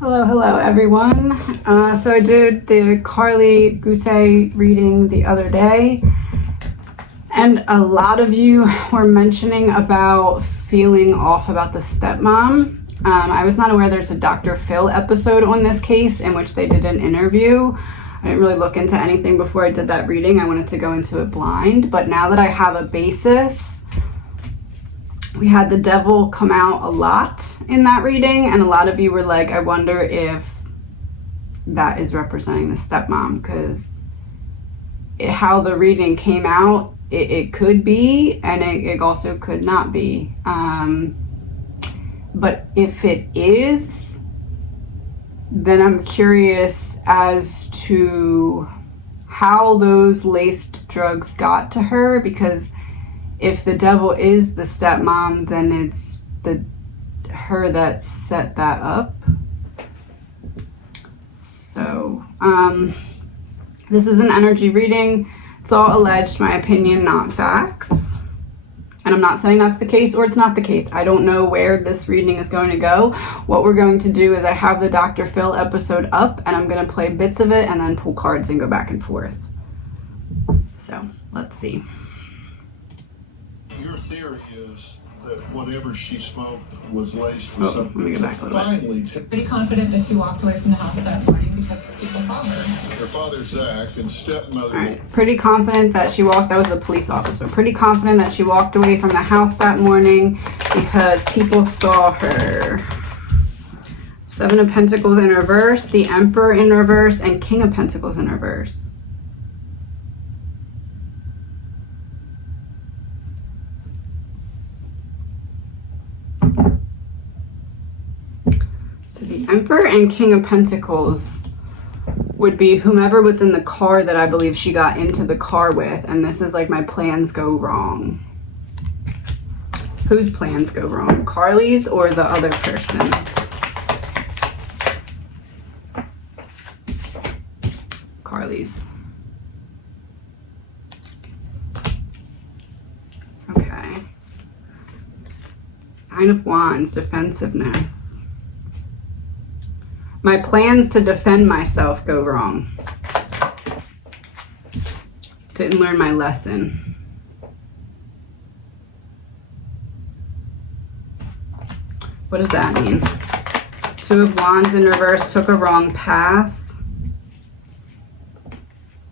Hello everyone. So I did the KARLIE GUSE reading the other day, and a lot of you were mentioning about feeling off about the stepmom. I was not aware there's a Dr. Phil episode on this case in which they did an interview. I didn't really look into anything before I did that reading. I wanted to go into it blind, but now that I have a basis, we had the devil come out a lot in that reading, and a lot of you were like, I wonder if that is representing the stepmom, because how the reading came out, it could be, and it also could not be. But if it is, then I'm curious as to how those laced drugs got to her, because if the devil is the stepmom, then it's her that set that up. So, this is an energy reading. It's all alleged, my opinion, not facts. And I'm not saying that's the case or it's not the case. I don't know where this reading is going to go. What we're going to do is I have the Dr. Phil episode up, and I'm going to play bits of it and then pull cards and go back and forth. So, let's see. Your theory is that whatever she smoked was laced with something. Let me go back a little bit. Pretty confident that she walked away from the house that morning because people saw her. Her father, Zach, and stepmother... All right. Pretty confident that she walked... That was a police officer. Pretty confident that she walked away from the house that morning because people saw her. Seven of Pentacles in reverse, the Emperor in reverse, and King of Pentacles in reverse. The Emperor and King of Pentacles would be whomever was in the car that I believe she got into the car with, and this is like my plans go wrong. Whose plans go wrong? KARLIE's or the other person's? KARLIE's. Okay. Nine of Wands, defensiveness. My plans to defend myself go wrong. Didn't learn my lesson. What does that mean? Two of Wands in reverse, took a wrong path.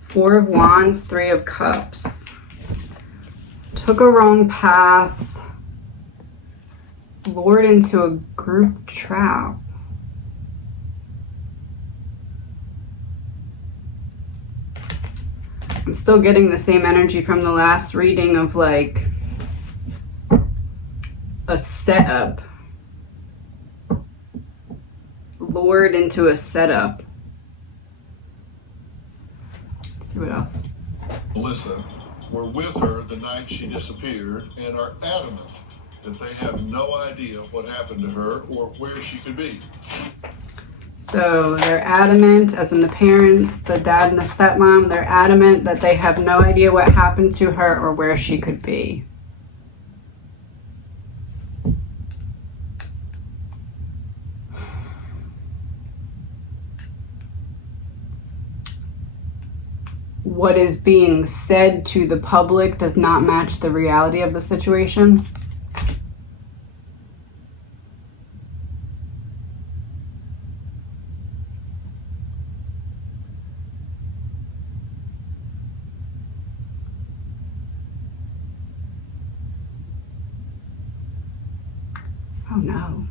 Four of Wands, Three of Cups. Took a wrong path. Lured into a group trap. I'm still getting the same energy from the last reading of like a setup. Lured into a setup. Let's see what else. Melissa were with her the night she disappeared and are adamant that they have no idea what happened to her or where she could be. So they're adamant, as in the parents, the dad and the stepmom, they're adamant that they have no idea what happened to her or where she could be. What is being said to the public does not match the reality of the situation. Oh no.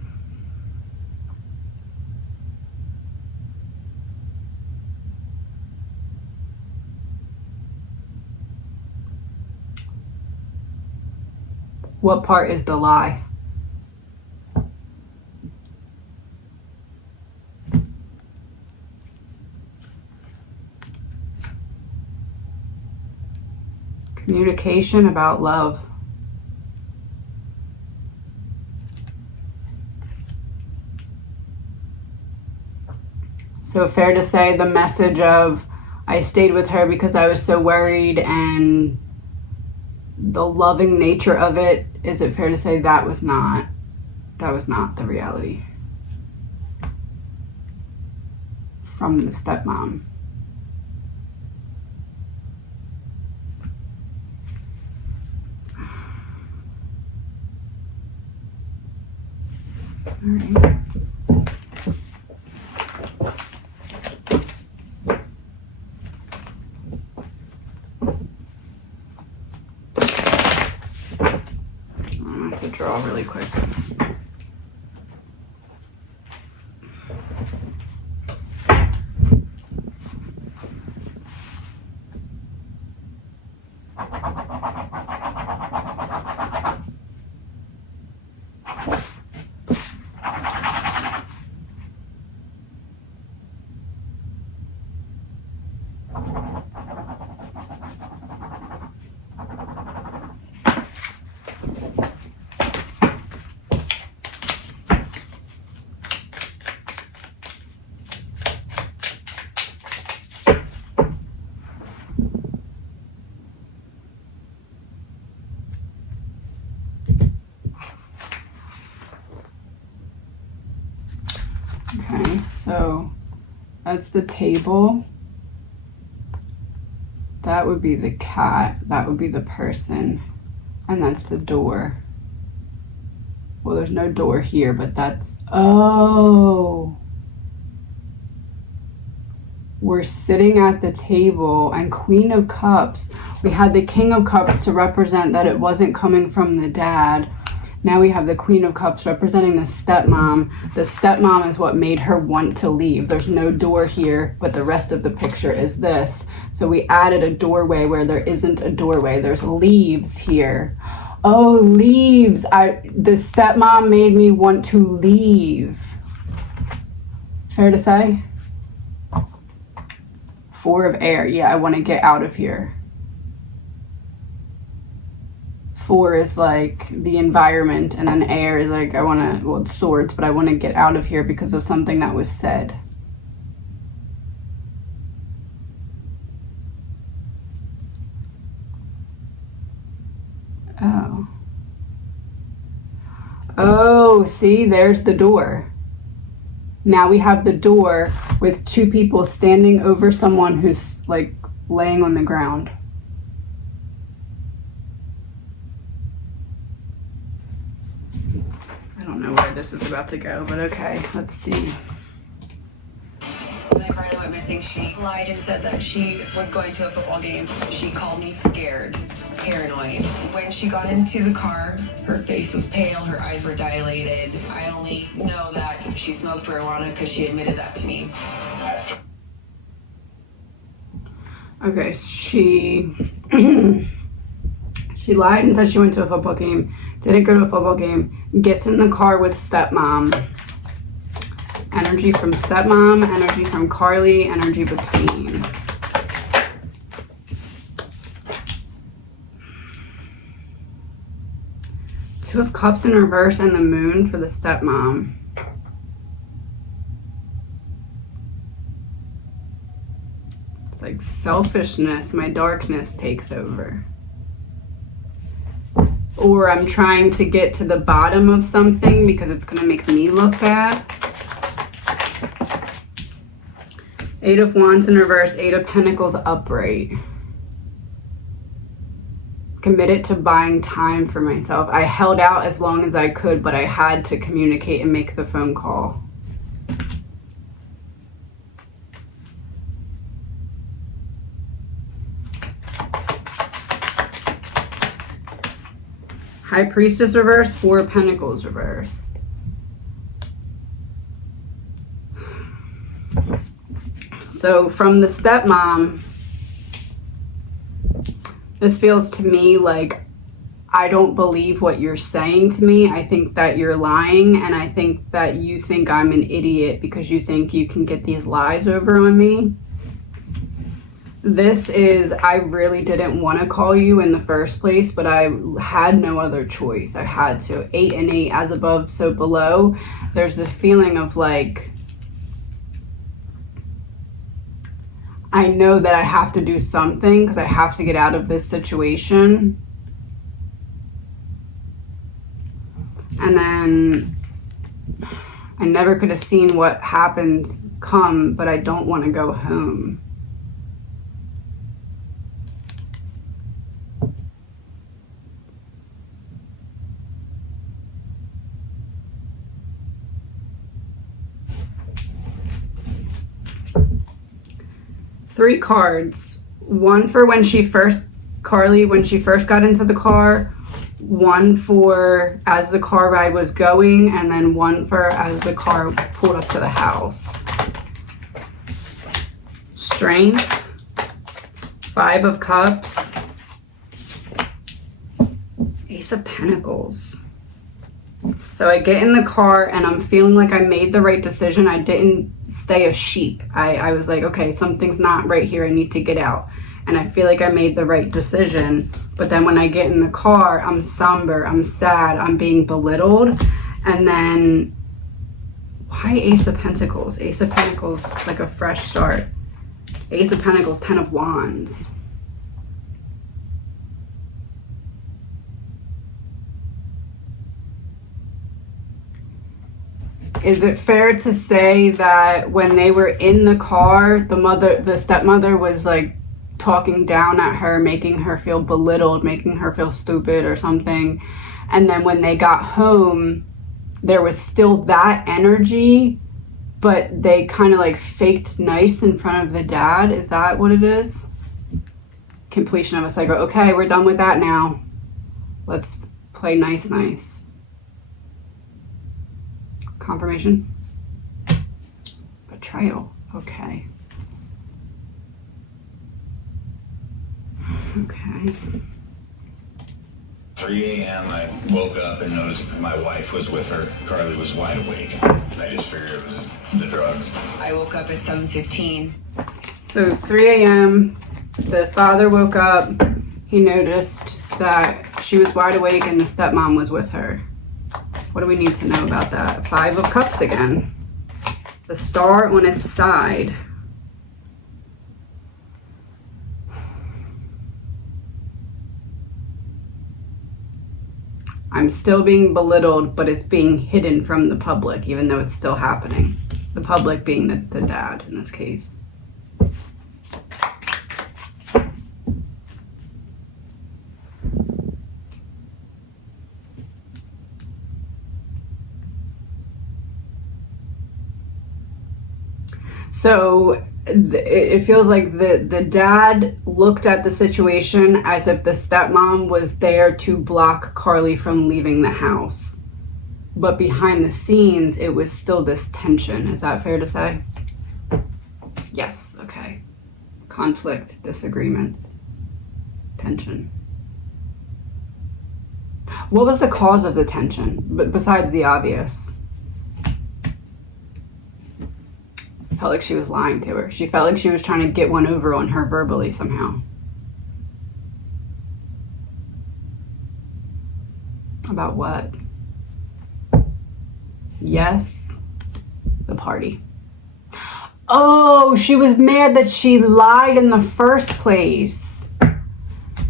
What part is the lie? Communication about love. So fair to say the message of I stayed with her because I was so worried, and the loving nature of it, is it fair to say that was not the reality? from the stepmom. All right. I have to draw really quick. Okay, so that's the table. That would be the cat. That would be the person. And that's the door. Well, there's no door here, but that's... Oh! We're sitting at the table, and Queen of Cups. We had the King of Cups to represent that it wasn't coming from the dad. Now we have the Queen of Cups representing the stepmom. The stepmom is what made her want to leave. There's no door here, but the rest of the picture is this. So we added a doorway where there isn't a doorway. There's leaves here. Oh, leaves. The stepmom made me want to leave. Fair to say? Four of air. Yeah, I want to get out of here. Four is like the environment, and then air is like I want to, well, it's swords, but I want to get out of here because of something that was said. Oh. Oh, see, there's the door. Now we have the door with two people standing over someone who's like laying on the ground. I don't know where this is about to go, but okay, let's see. When Carly went missing, she lied and said that she was going to a football game. She called me scared, paranoid. When she got into the car, her face was pale, her eyes were dilated. I only know that she smoked marijuana because she admitted that to me. Okay, she lied and said she went to a football game, didn't go to a football game, gets in the car with stepmom. Energy from stepmom, energy from Carly, energy between. Two of Cups in reverse and the moon for the stepmom. It's like selfishness, my darkness takes over. Or I'm trying to get to the bottom of something because it's going to make me look bad. Eight of Wands in reverse, Eight of Pentacles upright. Committed to buying time for myself. I held out as long as I could, but I had to communicate and make the phone call. High Priestess reverse, Four of Pentacles reverse. So from the stepmom, this feels to me like I don't believe what you're saying to me. I think that you're lying, and I think that you think I'm an idiot because you think you can get these lies over on me. This is, I really didn't want to call you in the first place, but I had no other choice. I had to. 8 and 8, as above, so below. There's a feeling of like, I know that I have to do something because I have to get out of this situation. And then I never could have seen what happens come, but I don't want to go home. Three cards. One for when she first, KARLIE, when she first got into the car. One for as the car ride was going, and then one for as the car pulled up to the house. Strength. 5 of Cups. Ace of Pentacles. So I get in the car and I'm feeling like I made the right decision. I didn't stay a sheep. I was like, okay, something's not right here. I need to get out. And I feel like I made the right decision. But then when I get in the car, I'm somber, I'm sad, I'm being belittled. And then, why Ace of Pentacles? Ace of Pentacles, like a fresh start. Ace of Pentacles, 10 of Wands. Is it fair to say that when they were in the car, the stepmother was like talking down at her, making her feel belittled, making her feel stupid or something? And then when they got home, there was still that energy, but they kind of like faked nice in front of the dad. Is that what it is? Completion of a cycle. Okay, we're done with that now. Let's play nice. Confirmation. Betrayal. Okay. 3 a.m. I woke up and noticed that my wife was with her. KARLIE was wide awake. I just figured it was the drugs. I woke up at 7:15. So 3 a.m. the father woke up. He noticed that she was wide awake and the stepmom was with her. What do we need to know about that? 5 of Cups again. The star on its side. I'm still being belittled, but it's being hidden from the public, even though it's still happening. The public being the dad in this case. So it feels like the dad looked at the situation as if the stepmom was there to block KARLIE from leaving the house. But behind the scenes, it was still this tension. Is that fair to say? Yes, okay. Conflict, disagreements, tension. What was the cause of the tension, besides the obvious? Felt like she was lying to her. She felt like she was trying to get one over on her verbally somehow. About what? Yes, the party. Oh, she was mad that she lied in the first place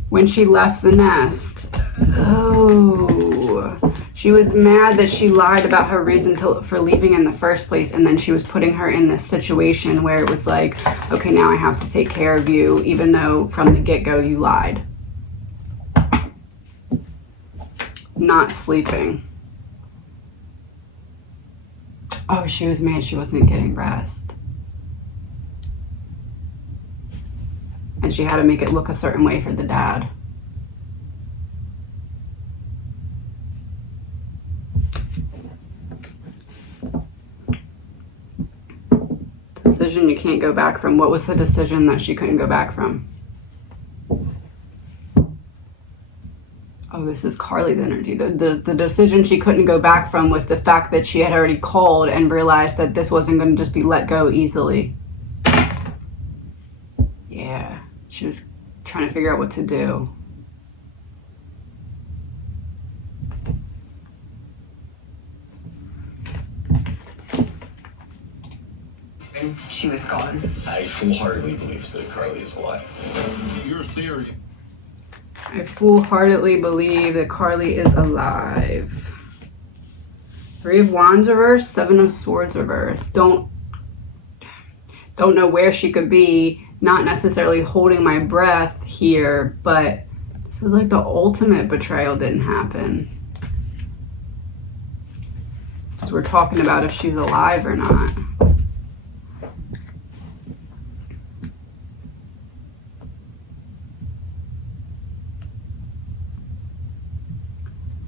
when she left the nest. Oh. She was mad that she lied about her reason for leaving in the first place, and then she was putting her in this situation where it was like, okay, now I have to take care of you, even though from the get-go you lied. Not sleeping. Oh, she was mad she wasn't getting rest. And she had to make it look a certain way for the dad. Decision you can't go back from. What was the decision that she couldn't go back from? Oh, this is KARLIE's energy. The decision she couldn't go back from was the fact that she had already called and realized that this wasn't going to just be let go easily. Yeah, she was trying to figure out what to do. She was gone. I full-heartedly believe that KARLIE is alive. Your theory. I full-heartedly believe that KARLIE is alive. Three of Wands reversed, Seven of Swords reversed. Don't know where she could be. Not necessarily holding my breath here, but this is like the ultimate betrayal didn't happen. So we're talking about if she's alive or not.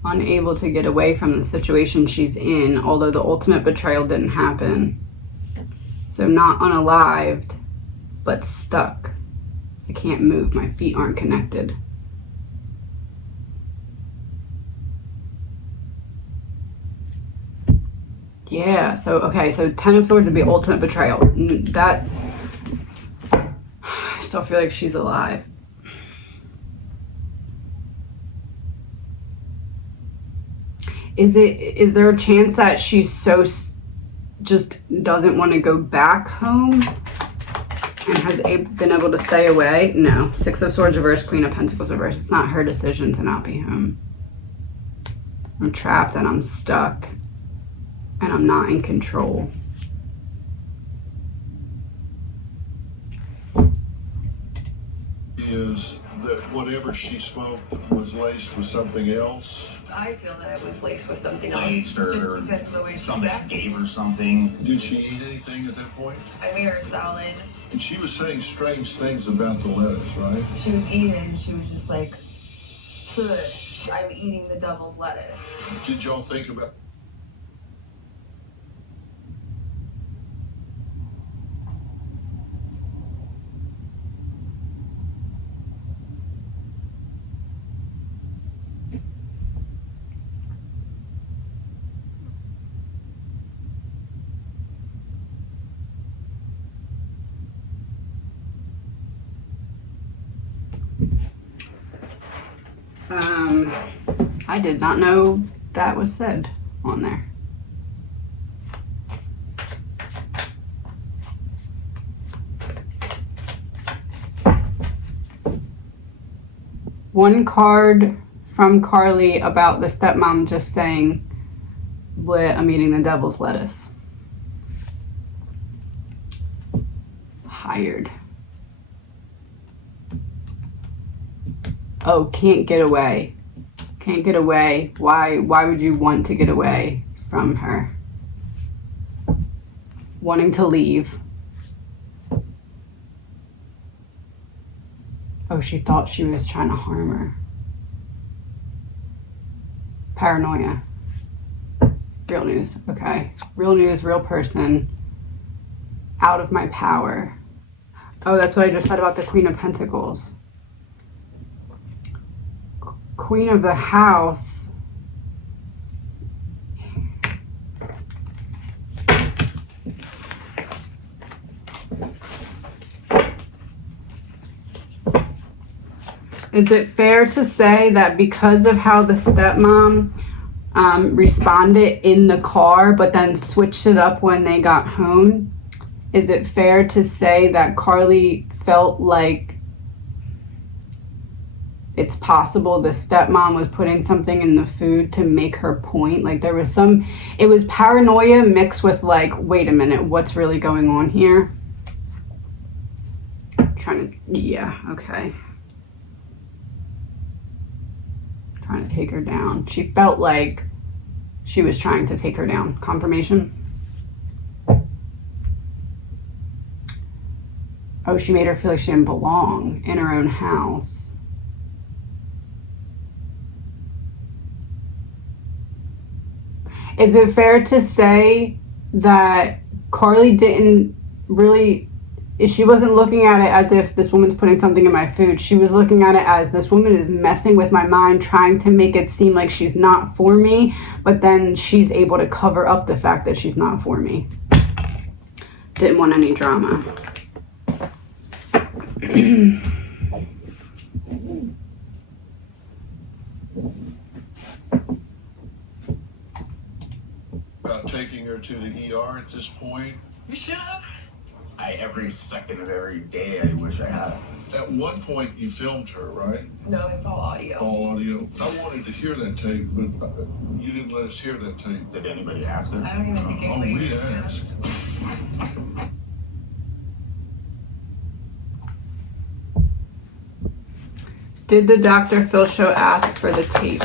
Unable to get away from the situation she's in, although the ultimate betrayal didn't happen. So not unalived, but stuck. I can't move, my feet aren't connected. Yeah, so, okay, so Ten of Swords would be ultimate betrayal. That, I still feel like she's alive. Is there a chance that she's just doesn't want to go back home and has been able to stay away? No. Six of Swords reversed, Queen of Pentacles reversed. It's not her decision to not be home. I'm trapped and I'm stuck and I'm not in control. Is that whatever she spoke was laced with something else? I feel that it was laced with something else. Laced or Just because of the way she somebody acted. gave her something. Did she eat anything at that point? I made her a salad. And she was saying strange things about the lettuce, right? She was eating and she was just like, "Good, I'm eating the devil's lettuce." Did y'all think about I did not know that was said on there. One card from Carly about the stepmom just saying, "Bleh, I'm eating the devil's lettuce." Hired. Oh, can't get away. Can't get away. Why would you want to get away from her? Wanting to leave. Oh, she thought she was trying to harm her. Paranoia. Real news. Okay. Real news, real person. Out of my power. Oh, that's what I just said about the Queen of Pentacles. Queen of the House. Is it fair to say that because of how the stepmom responded in the car, but then switched it up when they got home, is it fair to say that Carly felt like it's possible the stepmom was putting something in the food to make her point? Like there was it was paranoia mixed with like, wait a minute, what's really going on here? Yeah, okay. Trying to take her down. She felt like she was trying to take her down. Confirmation? Oh, she made her feel like she didn't belong in her own house. Is it fair to say that Carly didn't really, she wasn't looking at it as if this woman's putting something in my food. She was looking at it as this woman is messing with my mind, trying to make it seem like she's not for me, but then she's able to cover up the fact that she's not for me. Didn't want any drama. about taking her to the ER at this point? You should have. every second of every day, I wish I had. At one point, you filmed her, right? No, it's all audio. All audio. I wanted to hear that tape, but you didn't let us hear that tape. Did anybody ask us? I don't even think Oh, anybody we asked. Did the Dr. Phil show ask for the tape?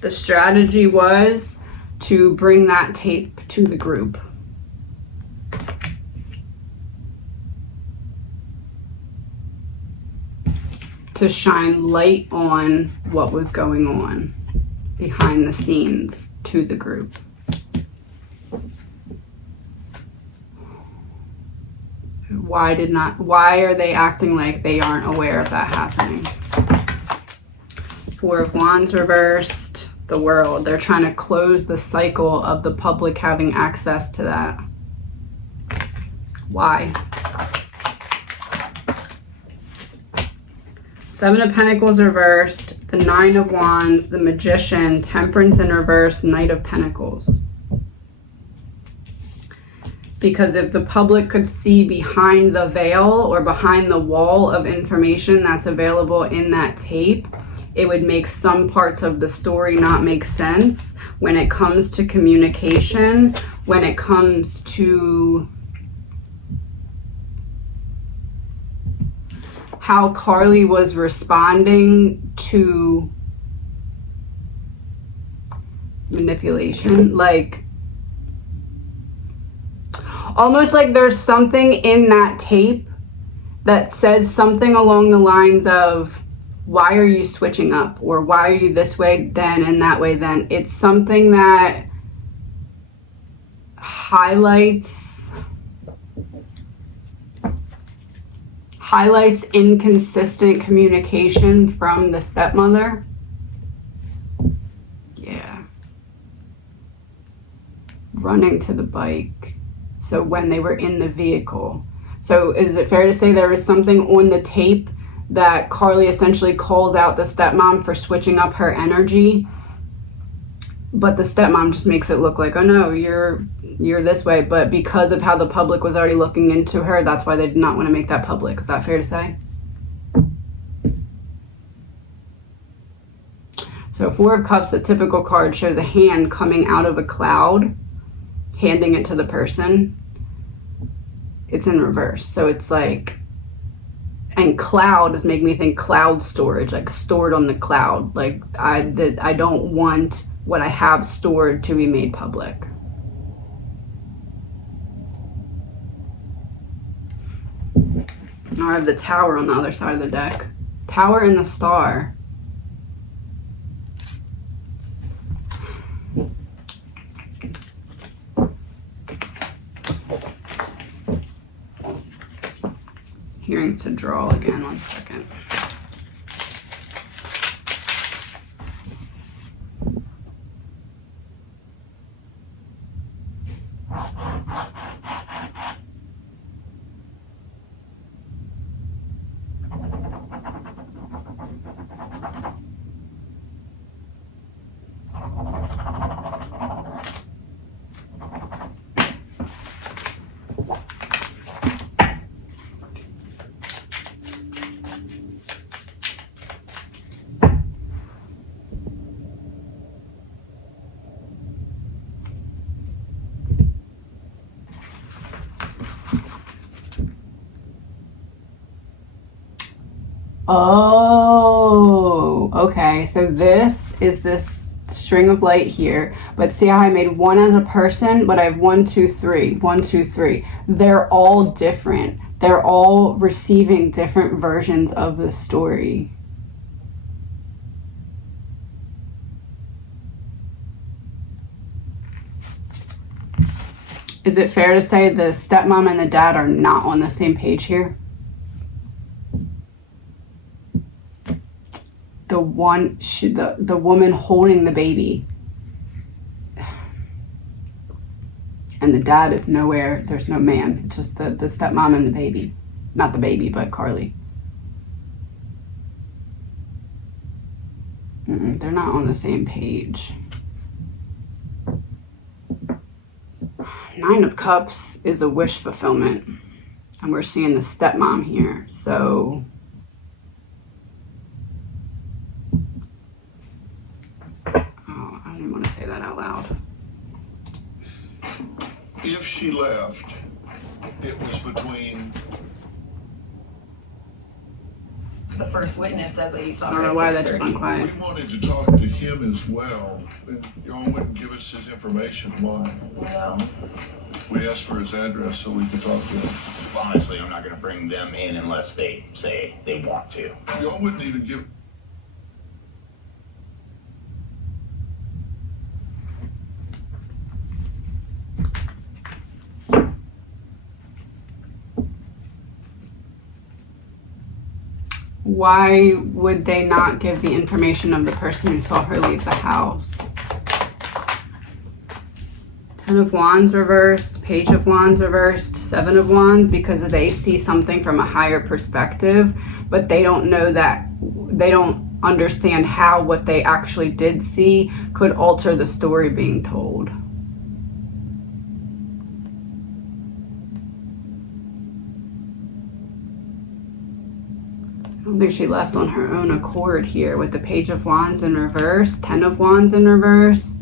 The strategy was to bring that tape to the group. To shine light on what was going on behind the scenes to the group. Why are they acting like they aren't aware of that happening? Four of Wands reversed, the World. They're trying to close the cycle of the public having access to that. Why? Seven of Pentacles reversed, the Nine of Wands, the Magician, Temperance in reverse, Knight of Pentacles. Because if the public could see behind the veil or behind the wall of information that's available in that tape, it would make some parts of the story not make sense when it comes to communication, when it comes to how KARLIE was responding to manipulation. Like, almost like there's something in that tape that says something along the lines of, why are you switching up? Or why are you this way then and that way then? It's something that highlights inconsistent communication from the stepmother. Yeah. Running to the bike. So when they were in the vehicle. So is it fair to say there was something on the tape that KARLIE essentially calls out the stepmom for switching up her energy, but the stepmom just makes it look like, oh no, you're this way, but because of how the public was already looking into her, that's why they did not want to make that public. Is that fair to say? So Four of Cups, the typical card, shows a hand coming out of a cloud, handing it to the person. It's in reverse, so it's like, and cloud is making me think cloud storage, like stored on the cloud. Like I don't want what I have stored to be made public. Now I have the Tower on the other side of the deck. Tower and the Star. Hearing to draw again, 1 second. Oh, okay. So this is this string of light here, but see how I made one as a person, but I have 1, 2, 3, 1, 2, 3. They're all different. They're all receiving different versions of the story. Is it fair to say the stepmom and the dad are not on the same page here? The woman holding the baby, and the dad is nowhere. There's no man. It's just the stepmom and the baby. Not the baby, but KARLIE. They're not on the same page. Nine of Cups is a wish fulfillment. And we're seeing the stepmom here. So I didn't want to say that out loud. If she left, it was between... The first witness says that he saw I don't her know at why that just 6:30. went quiet. We wanted to talk to him as well, and y'all wouldn't give us his information. Why? No. We asked for his address so we could talk to him. Honestly, I'm not going to bring them in unless they say they want to. Y'all wouldn't even give... Why would they not give the information of the person who saw her leave the house? Ten of Wands reversed, Page of Wands reversed, Seven of Wands, because they see something from a higher perspective, but they don't know that, they don't understand how what they actually did see could alter the story being told. I don't think she left on her own accord here with the Page of Wands in reverse, Ten of Wands in reverse.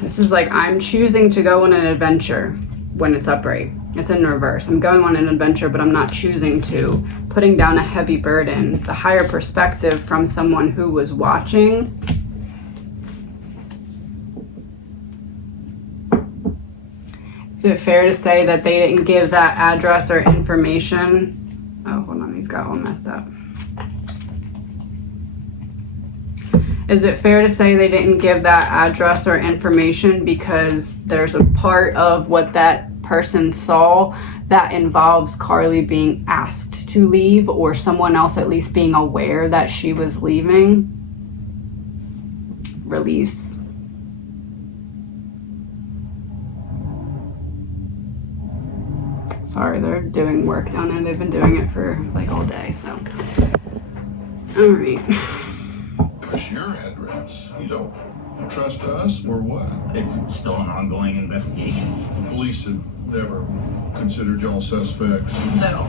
This is like, I'm choosing to go on an adventure when it's upright. It's in reverse. I'm going on an adventure, but I'm not choosing to. Putting down a heavy burden. The higher perspective from someone who was watching. Is it fair to say that they didn't give that address or information? Oh, hold on, these got all messed up. Is it fair to say they didn't give that address or information because there's a part of what that person saw that involves KARLIE being asked to leave, or someone else at least being aware that she was leaving? Release. Sorry, they're doing work down there. They've been doing it for like all day, so. All right. Give us your address. You don't trust us or what? It's still an ongoing investigation. Police have never considered y'all suspects. No.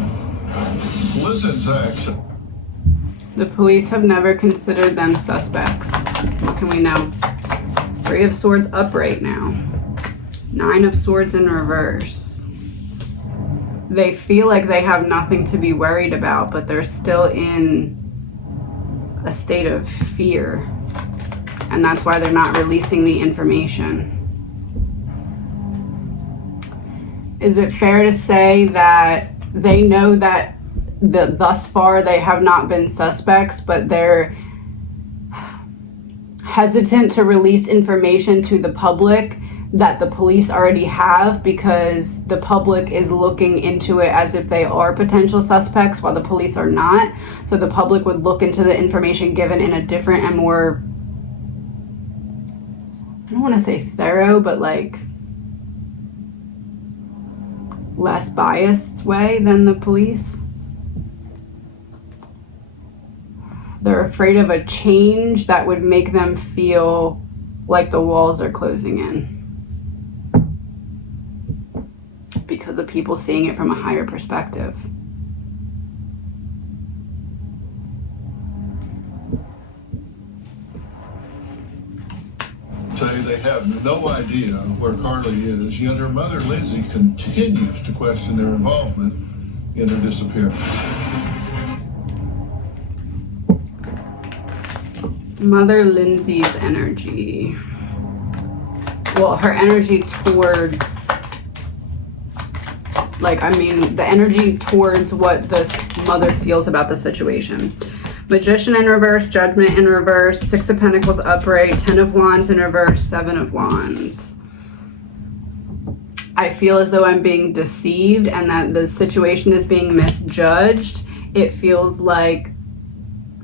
Listen, Zach. The police have never considered them suspects. What can we know? Three of Swords upright now. Nine of Swords in reverse. They feel like they have nothing to be worried about, but they're still in a state of fear. And that's why they're not releasing the information. Is it fair to say that they know that thus far they have not been suspects, but they're hesitant to release information to the public that the police already have because the public is looking into it as if they are potential suspects while the police are not? So the public would look into the information given in a different and more, I don't want to say thorough, but like less biased way than the police. They're afraid of a change that would make them feel like the walls are closing in because of people seeing it from a higher perspective. Say they have no idea where KARLIE is, yet her mother, Lindsay, continues to question their involvement in her disappearance. Mother Lindsay's energy. Well, her energy towards, like, I mean, the energy towards what this mother feels about the situation. Magician in reverse, Judgment in reverse, Six of Pentacles upright, Ten of Wands in reverse, Seven of Wands. I feel as though I'm being deceived and that the situation is being misjudged. It feels like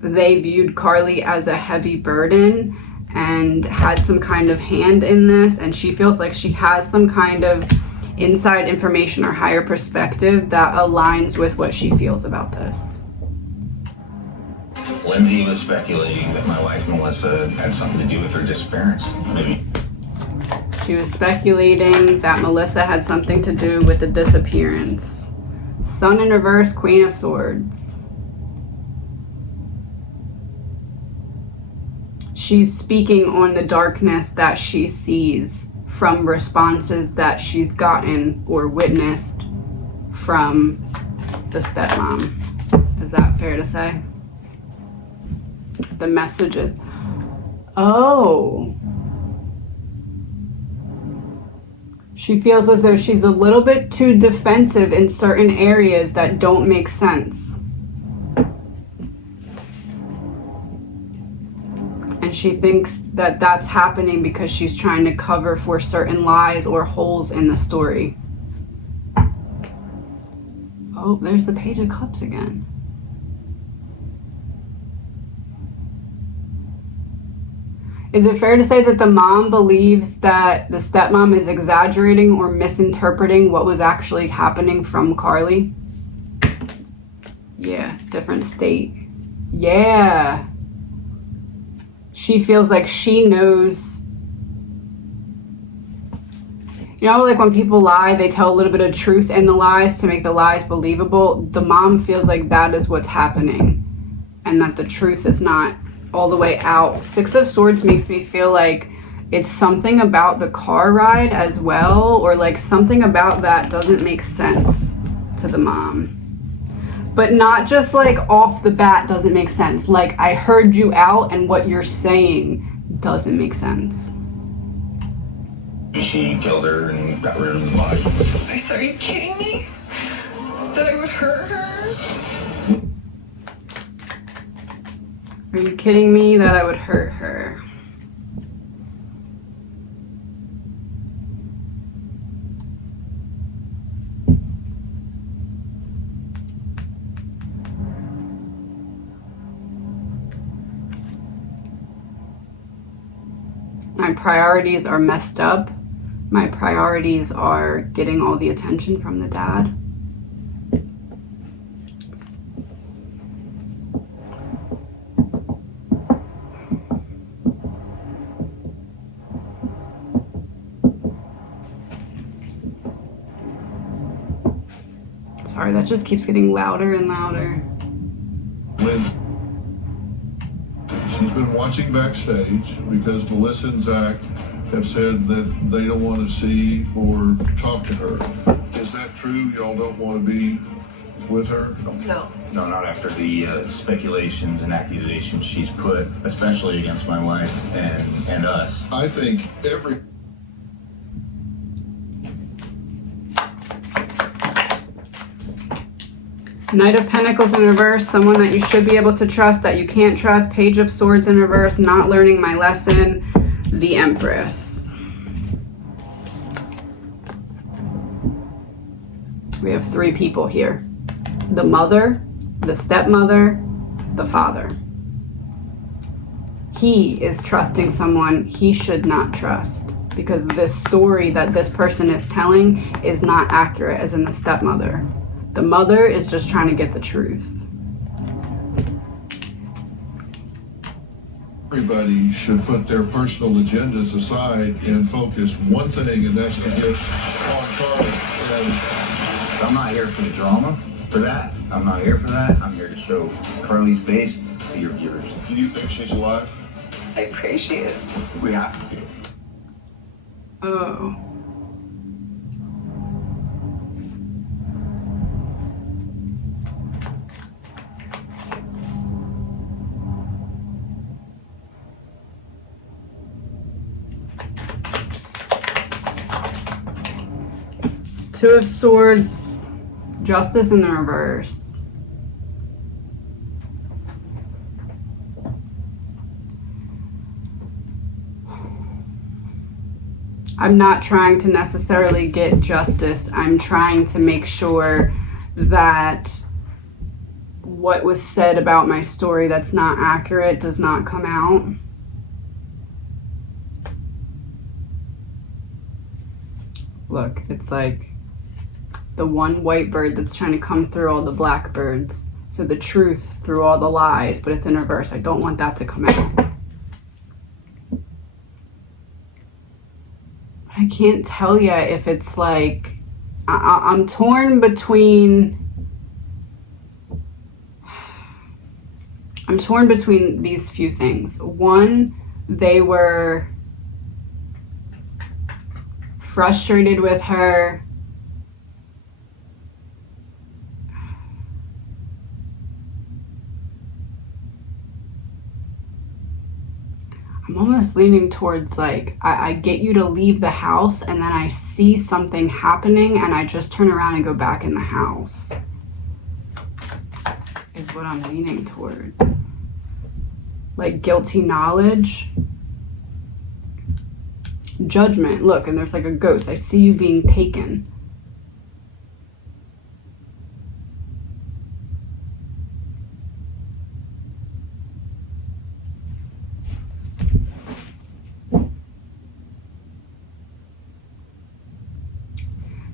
they viewed KARLIE as a heavy burden and had some kind of hand in this, and she feels like she has some kind of inside information or higher perspective that aligns with what she feels about this. Lindsay was speculating that my wife Melissa had something to do with her disappearance. Maybe. She was speculating that Melissa had something to do with the disappearance. Sun in reverse, Queen of Swords. She's speaking on the darkness that she sees from responses that she's gotten or witnessed from the stepmom. Is that fair to say? The messages. Oh. She feels as though she's a little bit too defensive in certain areas that don't make sense. And she thinks that that's happening because she's trying to cover for certain lies or holes in the story. Oh, there's the Page of Cups again. Is it fair to say that the mom believes that the stepmom is exaggerating or misinterpreting what was actually happening from KARLIE? Yeah, different state. Yeah. She feels like she knows. You know, like when people lie, they tell a little bit of truth in the lies to make the lies believable. The mom feels like that is what's happening and that the truth is not all the way out. Six of Swords makes me feel like it's something about the car ride as well, or like something about that doesn't make sense to the mom. But not just like off the bat doesn't make sense. Like, I heard you out and what you're saying doesn't make sense. She killed her and got rid of the body. I said, are you kidding me? That I would hurt her? Are you kidding me that I would hurt her? My priorities are messed up. My priorities are getting all the attention from the dad. Sorry, that just keeps getting louder and louder. She's been watching backstage because Melissa and Zach have said that they don't want to see or talk to her. Is that true? Y'all don't want to be with her? No. No, not after the speculations and accusations she's put, especially against my wife and us. I think every Knight of Pentacles in reverse, someone that you should be able to trust, that you can't trust. Page of Swords in reverse, not learning my lesson. The Empress. We have three people here. The mother, the stepmother, the father. He is trusting someone he should not trust because this story that this person is telling is not accurate, as in the stepmother. The mother is just trying to get the truth. Everybody should put their personal agendas aside and focus one thing, and that's to get on KARLIE. And I'm not here for the drama, for that. I'm not here for that. I'm here to show KARLIE's face to your viewers. do you think she's alive? I appreciate it. We have to. Oh. Two of Swords, Justice in the reverse. I'm not trying to necessarily get justice. I'm trying to make sure that what was said about my story that's not accurate does not come out. Look, it's like the one white bird that's trying to come through all the black birds. So the truth through all the lies, but it's in reverse. I don't want that to come out. I can't tell you if it's like, I'm torn between these few things. One, they were frustrated with her. I'm almost leaning towards like, I get you to leave the house and then I see something happening and I just turn around and go back in the house. Is what I'm leaning towards. Like guilty knowledge. Judgment. Look, and there's like a ghost. I see you being taken.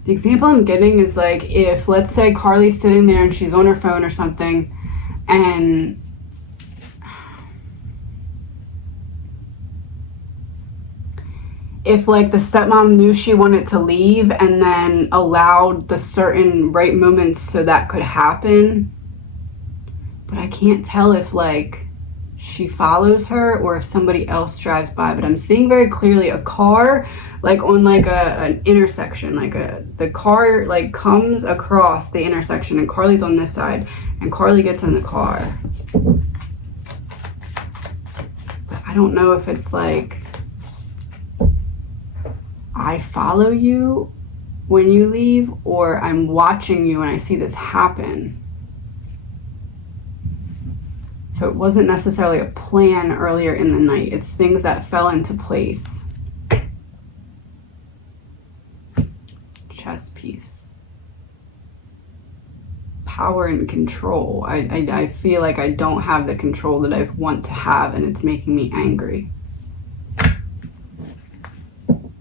The example I'm getting is like if, let's say, Karlie's sitting there and she's on her phone or something, and if like the stepmom knew she wanted to leave and then allowed the certain right moments so that could happen, but I can't tell if like she follows her or if somebody else drives by, but I'm seeing very clearly a car like on like an intersection, like the car like comes across the intersection and Karlie's on this side and Karlie gets in the car. But I don't know if it's like I follow you when you leave or I'm watching you and I see this happen. So it wasn't necessarily a plan earlier in the night. It's things that fell into place. Chess piece. Power and control. I feel like I don't have the control that I want to have and it's making me angry.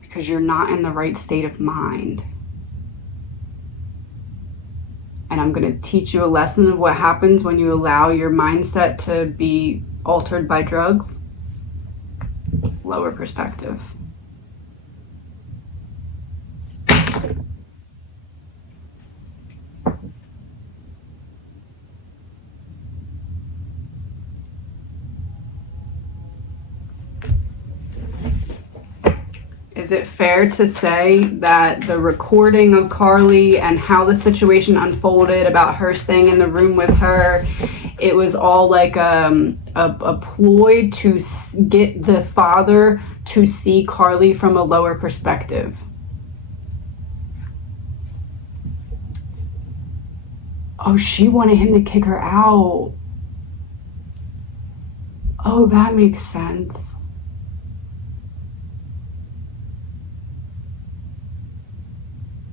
Because you're not in the right state of mind. And I'm going to teach you a lesson of what happens when you allow your mindset to be altered by drugs. Lower perspective. Is it fair to say that the recording of Karlie and how the situation unfolded about her staying in the room with her, it was all like a ploy to get the father to see Karlie from a lower perspective? Oh, she wanted him to kick her out. Oh, that makes sense.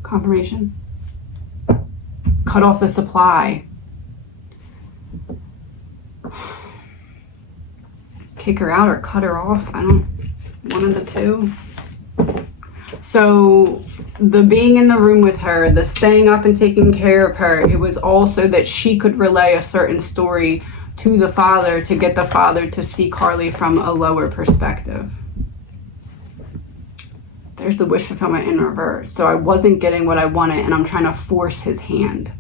Confirmation. Cut off the supply. Kick her out or cut her off. One of the two. So the being in the room with her, the staying up and taking care of her, it was also that she could relay a certain story to the father to get the father to see Karlie from a lower perspective. There's the wish fulfillment in reverse. So I wasn't getting what I wanted and I'm trying to force his hand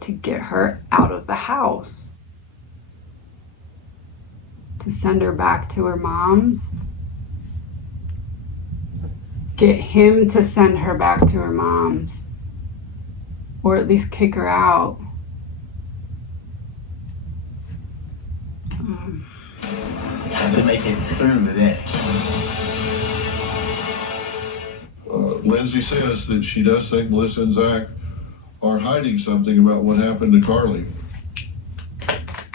to get her out of the house. To send her back to her mom's. Get him to send her back to her mom's. Or at least kick her out. To make it through the day. Lindsay says that she does think Melissa and Zach are hiding something about what happened to Karlie.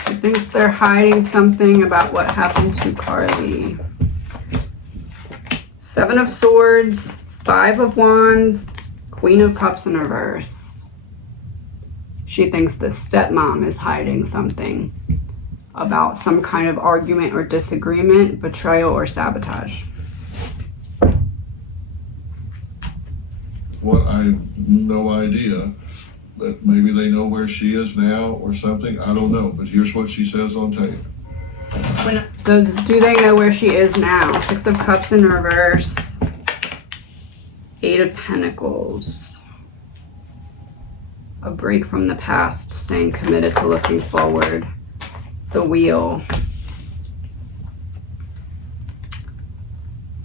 She thinks they're hiding something about what happened to Karlie. 7 of Swords, 5 of Wands, Queen of Cups in reverse. She thinks the stepmom is hiding something about some kind of argument or disagreement, betrayal or sabotage. What I have no idea, but maybe they know where she is now or something. I don't know, but here's what she says on tape. Do they know where she is now? 6 of Cups in reverse. 8 of Pentacles. A break from the past, staying committed to looking forward. The Wheel.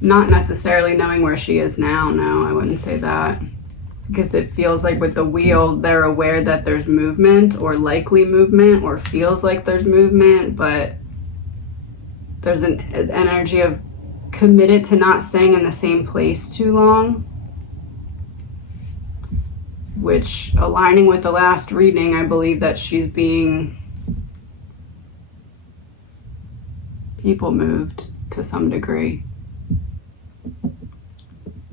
Not necessarily knowing where she is now, no, I wouldn't say that. Because it feels like with the Wheel, they're aware that there's movement or likely movement or feels like there's movement, but there's an energy of committed to not staying in the same place too long. Which, aligning with the last reading, I believe that she's being people moved to some degree.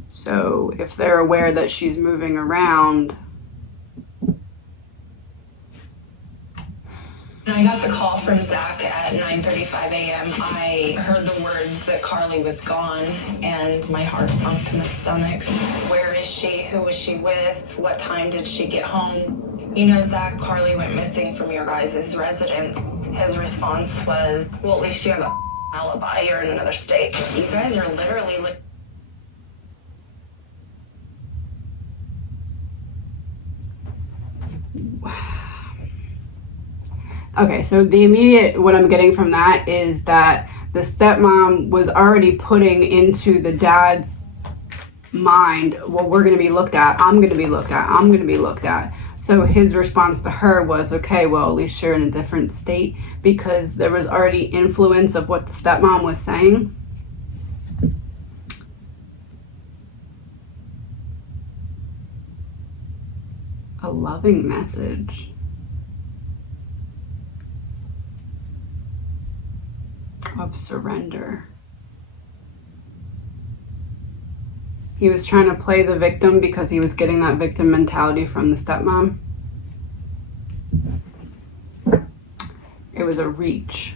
So if they're aware that she's moving around. I got the call from Zach at 9:35 a.m. I heard the words that KARLIE was gone, and my heart sunk to my stomach. Where is she? Who was she with? What time did she get home? You know, Zach, KARLIE went missing from your guys' residence. His response was, well, at least you have a alibi. You're in another state. You guys are literally... Okay, so the immediate, what I'm getting from that is that the stepmom was already putting into the dad's mind, well, we're going to be looked at, I'm going to be looked at, I'm going to be looked at. So his response to her was, okay, well, at least you're in a different state, because there was already influence of what the stepmom was saying. A loving message. Of surrender. He was trying to play the victim because he was getting that victim mentality from the stepmom. It was a reach.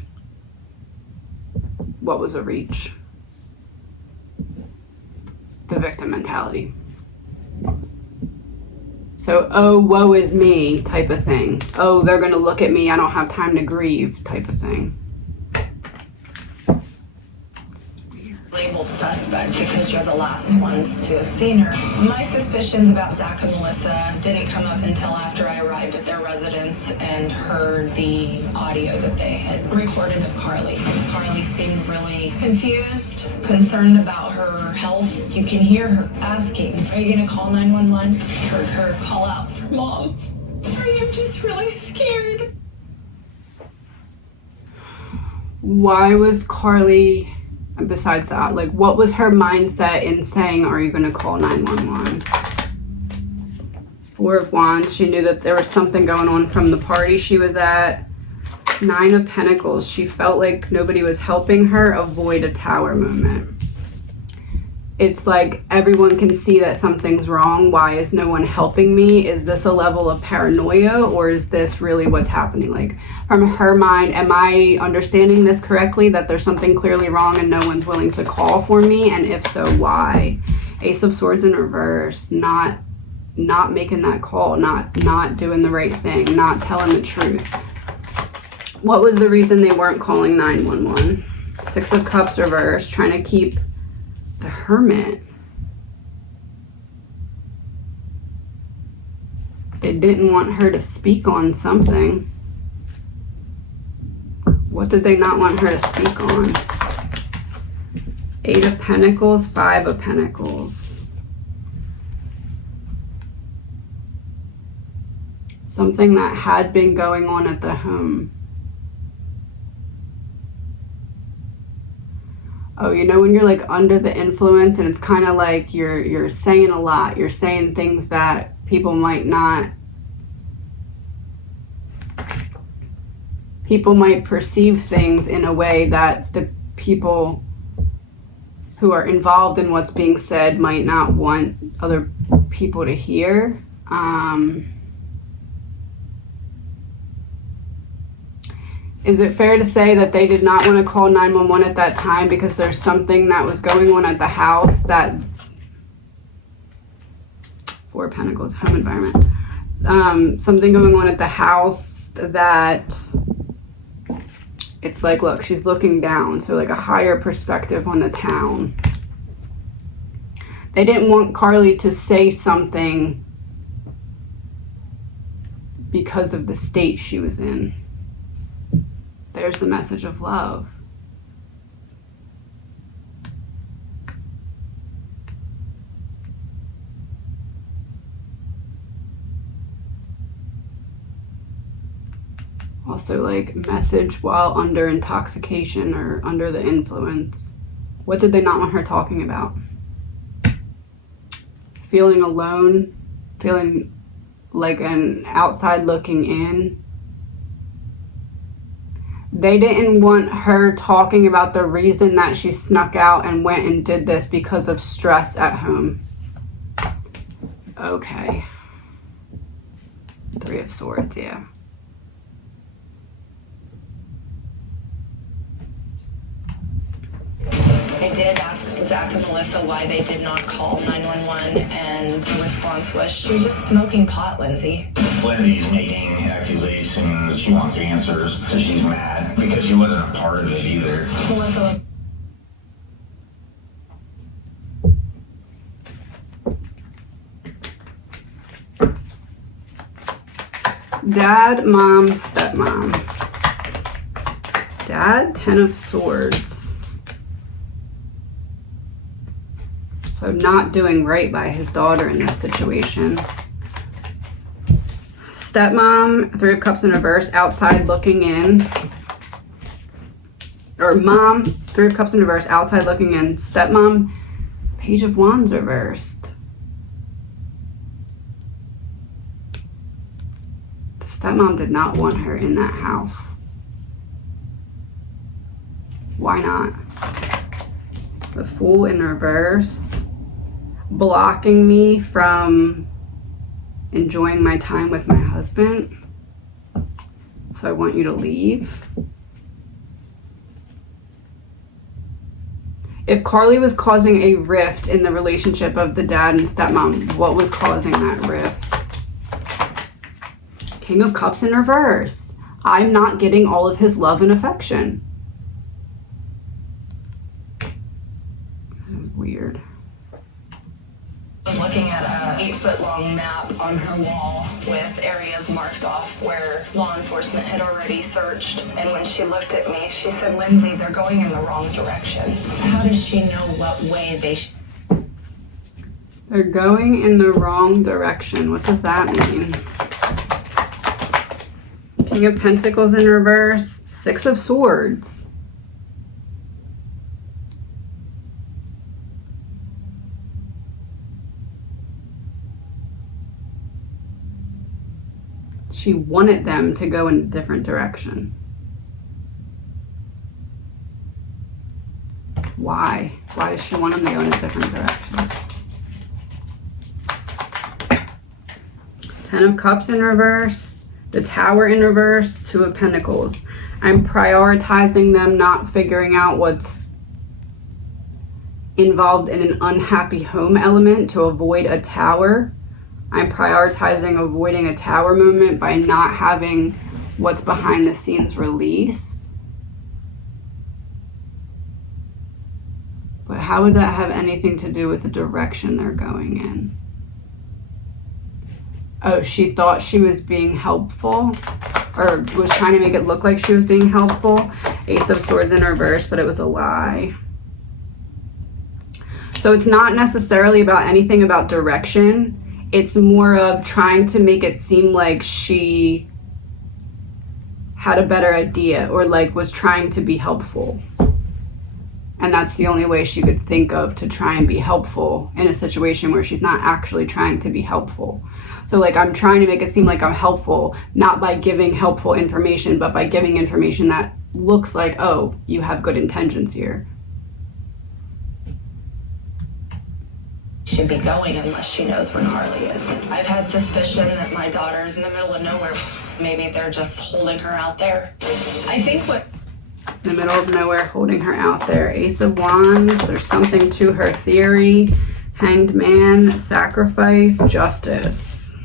What was a reach? The victim mentality. So, oh, woe is me type of thing. Oh, they're going to look at me. I don't have time to grieve type of thing. Labeled suspect because you're the last ones to have seen her. My suspicions about Zach and Melissa didn't come up until after I arrived at their residence and heard the audio that they had recorded of KARLIE. KARLIE seemed really confused, concerned about her health. You can hear her asking, are you going to call 911? Heard her call out for Mom. I am just really scared. Why was KARLIE... Besides that, like, what was her mindset in saying, are you going to call 911? 4 of Wands, she knew that there was something going on from the party she was at. 9 of Pentacles, she felt like nobody was helping her. Avoid a Tower moment. It's like everyone can see that something's wrong. Why is no one helping me? Is this a level of paranoia, or is this really what's happening? Like, from her mind, am I understanding this correctly, that there's something clearly wrong and no one's willing to call for me? And if so, why? Ace of Swords in reverse, not making that call, not doing the right thing, not telling the truth. What was the reason they weren't calling 911? 6 of Cups reverse, trying to keep the Hermit. They didn't want her to speak on something. What did they not want her to speak on? 8 of Pentacles, 5 of Pentacles. Something that had been going on at the home. Oh, you know when you're like under the influence and it's kind of like you're saying a lot. You're saying things that people might not. People might perceive things in a way that the people who are involved in what's being said might not want other people to hear. Is it fair to say that they did not want to call 911 at that time because there's something that was going on at the house that... 4 of Pentacles, home environment. Something going on at the house that it's like, look, she's looking down, so like a higher perspective on the town. They didn't want KARLIE to say something because of the state she was in. There's the message of love. Also, like, message while under intoxication or under the influence. What did they not want her talking about? Feeling alone, feeling like an outside looking in. They didn't want her talking about the reason that she snuck out and went and did this because of stress at home. Okay. 3 of Swords, yeah. I did ask Zach and Melissa why they did not call 911, and the response was, she was just smoking pot, Lindsay. Lindsay's making accusations. She wants answers, so she's mad because she wasn't a part of it either. Melissa. Dad, mom, stepmom. Dad, 10 of Swords. So not doing right by his daughter in this situation. Stepmom, 3 of Cups in reverse, outside looking in. Or mom, 3 of Cups in reverse, outside looking in. Stepmom, Page of Wands reversed. Stepmom did not want her in that house. Why not? The Fool in reverse. Blocking me from enjoying my time with my husband. So I want you to leave. If KARLIE was causing a rift in the relationship of the dad and stepmom, what was causing that rift? King of Cups in reverse. I'm not getting all of his love and affection. This is weird. I was looking at a 8-foot-long map on her wall with areas marked off where law enforcement had already searched. And when she looked at me, she said, Lindsay, they're going in the wrong direction. How does she know what way they They're going in the wrong direction. What does that mean? King of Pentacles in reverse. 6 of Swords. She wanted them to go in a different direction. Why? Why does she want them to go in a different direction? 10 of Cups in reverse. The Tower in reverse. 2 of Pentacles. I'm prioritizing them not figuring out what's involved in an unhappy home element to avoid a tower. I'm prioritizing avoiding a tower moment by not having what's behind the scenes released. But how would that have anything to do with the direction they're going in? Oh, she thought she was being helpful, or was trying to make it look like she was being helpful. Ace of Swords in reverse, but it was a lie. So it's not necessarily about anything about direction. It's more of trying to make it seem like she had a better idea or like was trying to be helpful. And that's the only way she could think of to try and be helpful in a situation where she's not actually trying to be helpful. So like, I'm trying to make it seem like I'm helpful, not by giving helpful information, but by giving information that looks like, oh, you have good intentions here. should be going unless she knows where KARLIE is. I've had suspicion that my daughter's in the middle of nowhere. Maybe they're just holding her out there. I think what... In the middle of nowhere, holding her out there. Ace of Wands, there's something to her theory. Hanged Man, sacrifice, justice.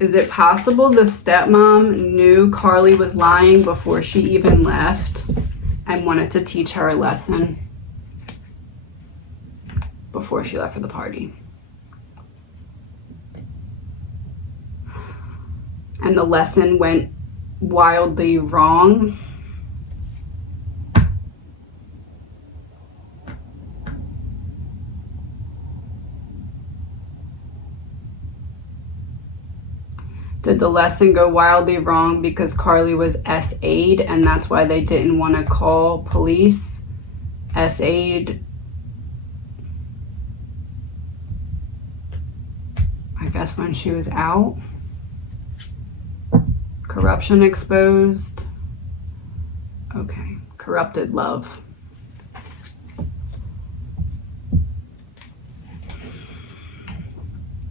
Is it possible the stepmom knew KARLIE was lying before she even left and wanted to teach her a lesson before she left for the party? And the lesson went wildly wrong? Did the lesson go wildly wrong because KARLIE was SA'd and that's why they didn't want to call police? SA'd, I guess, when she was out. Corruption exposed. Okay, corrupted love.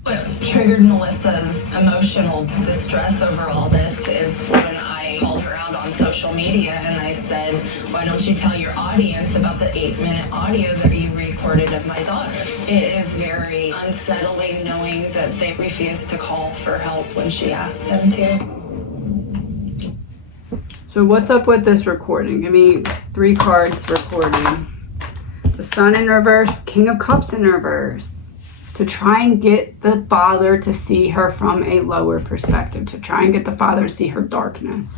What triggered Melissa's emotional distress over all this is when I called her out on social media and I said, why don't you tell your audience about the 8-minute audio that you recorded of my daughter? It is very unsettling knowing that they refused to call for help when she asked them to. So what's up with this recording? Give me 3 cards recording. The Sun in reverse, King of Cups in reverse. To try and get the father to see her from a lower perspective. To try and get the father to see her darkness.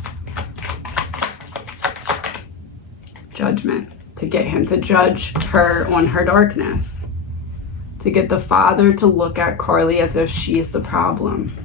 Judgment. To get him to judge her on her darkness. To get the father to look at KARLIE as if she is the problem.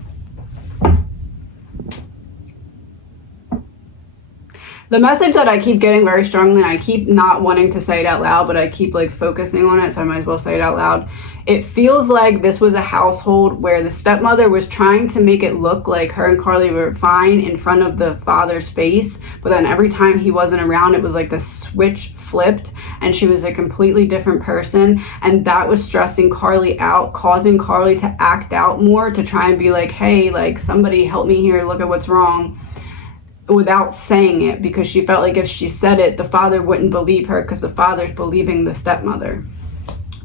The message that I keep getting very strongly, and I keep not wanting to say it out loud, but I keep like focusing on it, so I might as well say it out loud. It feels like this was a household where the stepmother was trying to make it look like her and KARLIE were fine in front of the father's face, but then every time he wasn't around, it was like the switch flipped and she was a completely different person, and that was stressing KARLIE out, causing KARLIE to act out more, to try and be like, hey, like, somebody help me here, look at what's wrong, without saying it, because she felt like if she said it, the father wouldn't believe her because the father's believing the stepmother.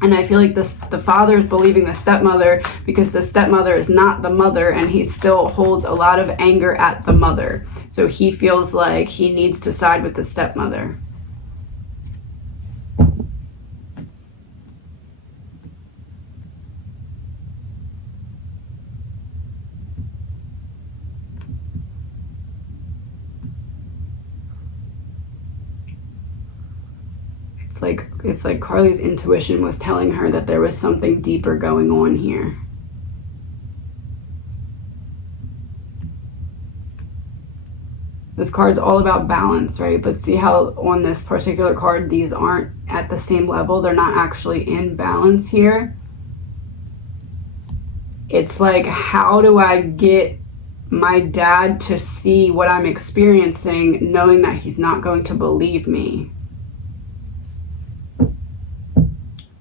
And I feel like the father is believing the stepmother because the stepmother is not the mother, and he still holds a lot of anger at the mother. So he feels like he needs to side with the stepmother. It's like KARLIE's intuition was telling her that there was something deeper going on here. This card's all about balance, right? But see how on this particular card, these aren't at the same level. They're not actually in balance here. It's like, how do I get my dad to see what I'm experiencing, knowing that he's not going to believe me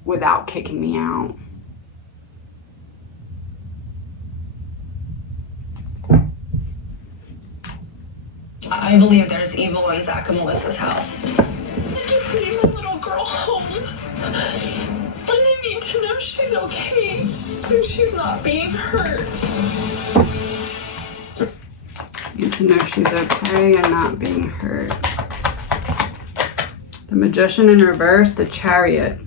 without kicking me out? I believe there's evil in Zach and Melissa's house. I just need my little girl home. And I need to know she's okay and she's not being hurt. Need to know she's okay and not being hurt. The Magician in reverse, the Chariot.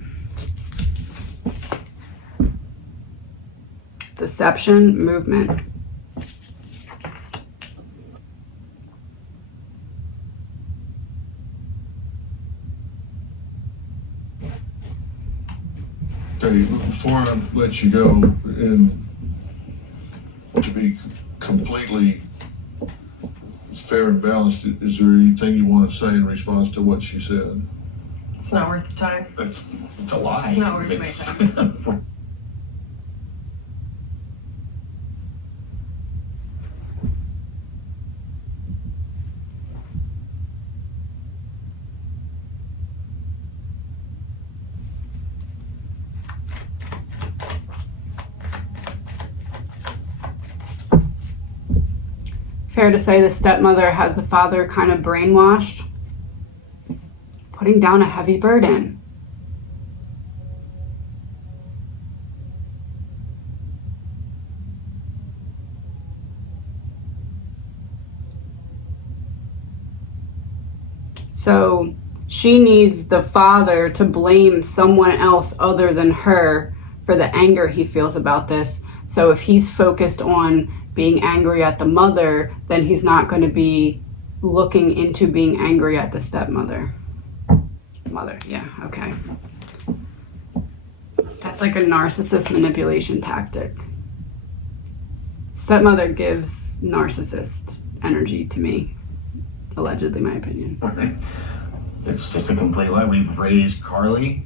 Deception, movement. Okay, before I let you go, and to be completely fair and balanced, is there anything you want to say in response to what she said? It's not worth the time. It's a lie. It's not worth my time. Fair to say the stepmother has the father kind of brainwashed, putting down a heavy burden. So she needs the father to blame someone else other than her for the anger he feels about this. So if he's focused on being angry at the mother, then he's not going to be looking into being angry at the stepmother. Mother, yeah, okay. That's like a narcissist manipulation tactic. Stepmother gives narcissist energy to me. Allegedly, my opinion. It's just a complete lie. We've raised KARLIE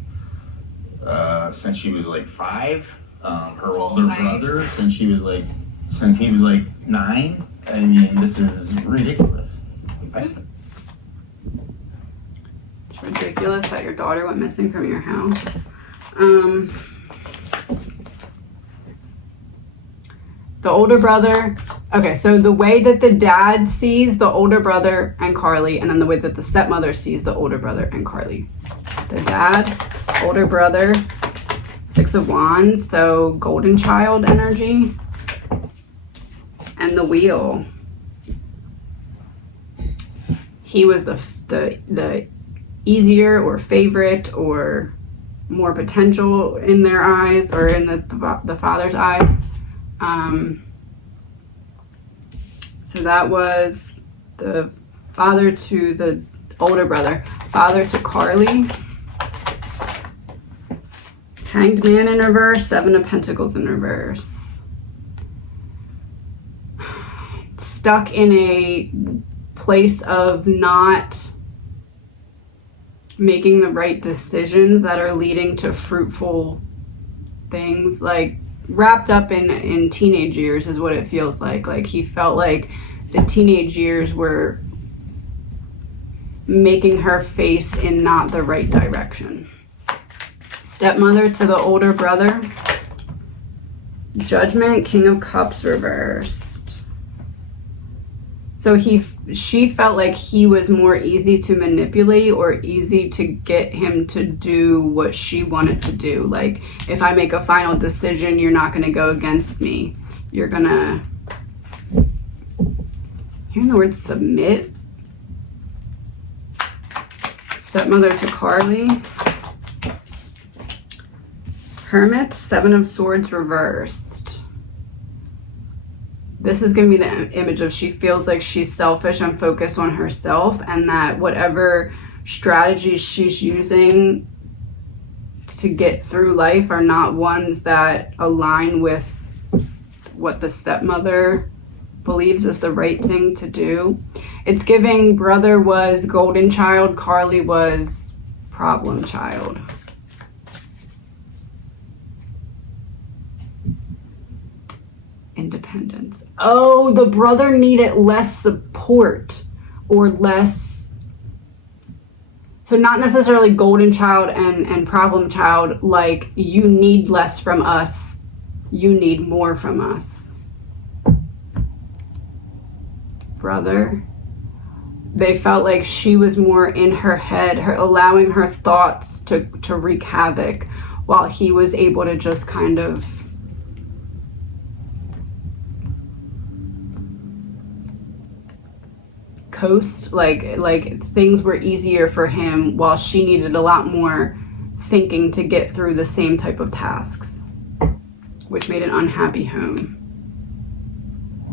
since she was like 5. Her older brother since he was like 9. I mean, this is ridiculous. It's ridiculous that your daughter went missing from your house. The older brother, okay, so the way that the dad sees the older brother and KARLIE, and then the way that the stepmother sees the older brother and KARLIE. The dad, older brother, 6 of Wands, so golden child energy. And the wheel. He was the easier or favorite or more potential in their eyes, or in the father's eyes. So that was the father to the older brother. Father to KARLIE. Hanged Man in reverse, 7 of Pentacles in reverse. Stuck in a place of not making the right decisions that are leading to fruitful things, like wrapped up in teenage years is what it feels like. Like he felt like the teenage years were making her face in not the right direction. Stepmother to the older brother. Judgment, King of Cups reversed. So she felt like he was more easy to manipulate or easy to get him to do what she wanted to do. Like, if I make a final decision, you're not going to go against me. You're going to... Hearing the word submit. Stepmother to KARLIE. Hermit, 7 of Swords reversed. This is giving me the image of she feels like she's selfish and focused on herself, and that whatever strategies she's using to get through life are not ones that align with what the stepmother believes is the right thing to do. It's giving brother was golden child, KARLIE was problem child. Independence. Oh, the brother needed less support or less. So not necessarily golden child and problem child, like you need less from us, you need more from us. Brother. They felt like she was more in her head, allowing her thoughts to wreak havoc, while he was able to just kind of coast, like things were easier for him, while she needed a lot more thinking to get through the same type of tasks, which made an unhappy home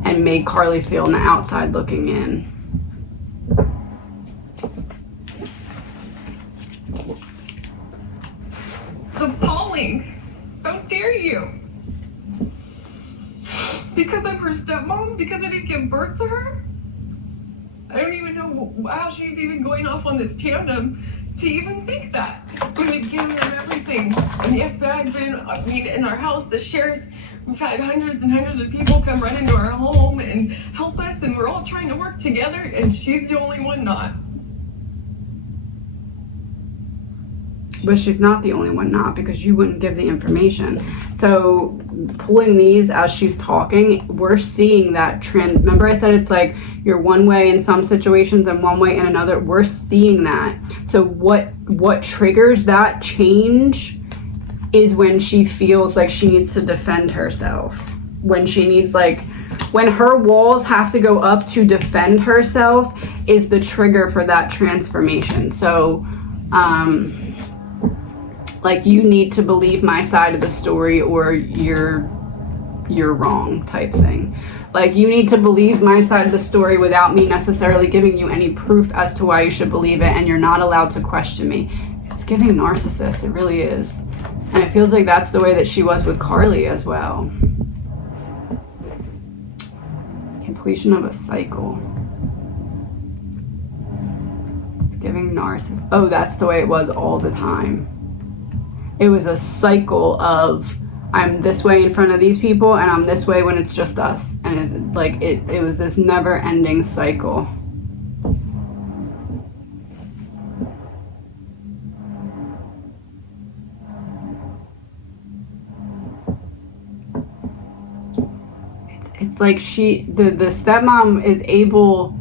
and made KARLIE feel on the outside looking in. It's appalling. How dare you? Because I'm her stepmom? Because I didn't give birth to her? I don't even know how she's even going off on this tandem to even think that. When they've given them everything. And the FBI's been in our house, the sheriff's, we've had hundreds and hundreds of people come right into our home and help us, and we're all trying to work together, and she's the only one not. But she's not the only one not, because you wouldn't give the information. So pulling these as she's talking, we're seeing that trend. Remember I said it's like you're one way in some situations and one way in another. We're seeing that. So what triggers that change is when she feels like she needs to defend herself. When she needs, like, when her walls have to go up to defend herself is the trigger for that transformation. So, like, you need to believe my side of the story or you're wrong type thing. Like, you need to believe my side of the story without me necessarily giving you any proof as to why you should believe it, and you're not allowed to question me. It's giving narcissist, it really is. And it feels like that's the way that she was with KARLIE as well. Completion of a cycle. It's giving narcissist. Oh, that's the way it was all the time. It was a cycle of, I'm this way in front of these people and I'm this way when it's just us. And it was this never ending cycle. It's like the stepmom is able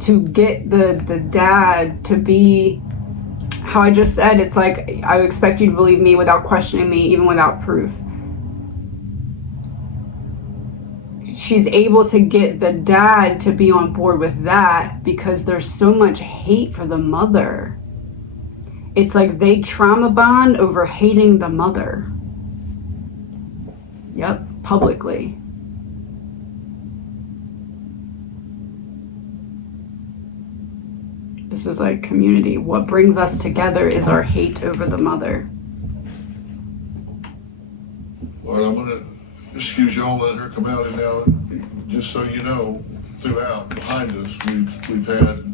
to get the dad to be how I just said. It's like, I expect you to believe me without questioning me, even without proof. She's able to get the dad to be on board with that because there's so much hate for the mother. It's like they trauma bond over hating the mother. Yep, publicly. This is like community. What brings us together is our hate over the mother. All right, I'm going to excuse y'all, let her come out, and now, just so you know, throughout, behind us, we've had,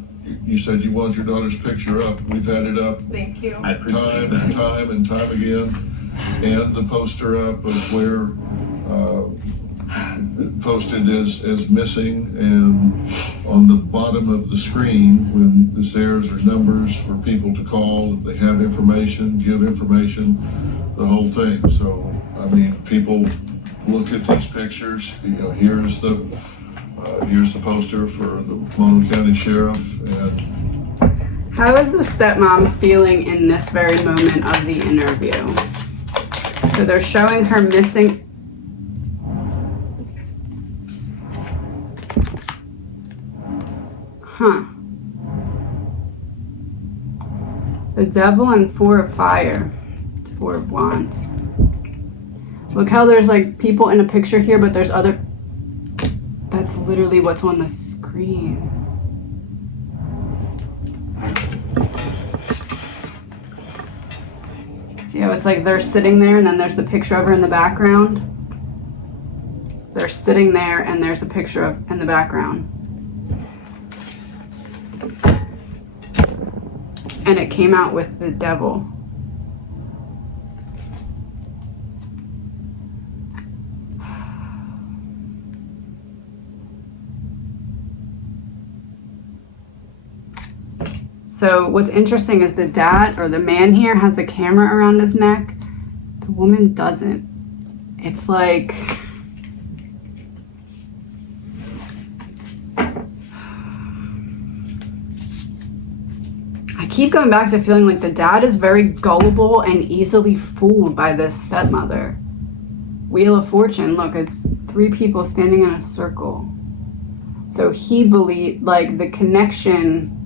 you said you wanted your daughter's picture up. We've had it up Thank you. I appreciate that. time and time again, and the poster up of where posted as missing, and on the bottom of the screen when this airs are numbers for people to call if they have information, give information, the whole thing. So I mean, people look at these pictures. You know, here's the poster for the Mono County Sheriff. And how is the stepmom feeling in this very moment of the interview? So they're showing her missing. Huh. The devil and 4 of fire. 4 of wands. Look how there's like people in a picture here, but there's other. That's literally what's on the screen. See how it's like they're sitting there and then there's the picture over in the background? They're sitting there and there's a picture of in the background. And it came out with the devil. So what's interesting is the dad or the man here has a camera around his neck. The woman doesn't. It's like, I keep going back to feeling like the dad is very gullible and easily fooled by this stepmother. Wheel of Fortune, look, it's 3 people standing in a circle. So he believed, like, the connection,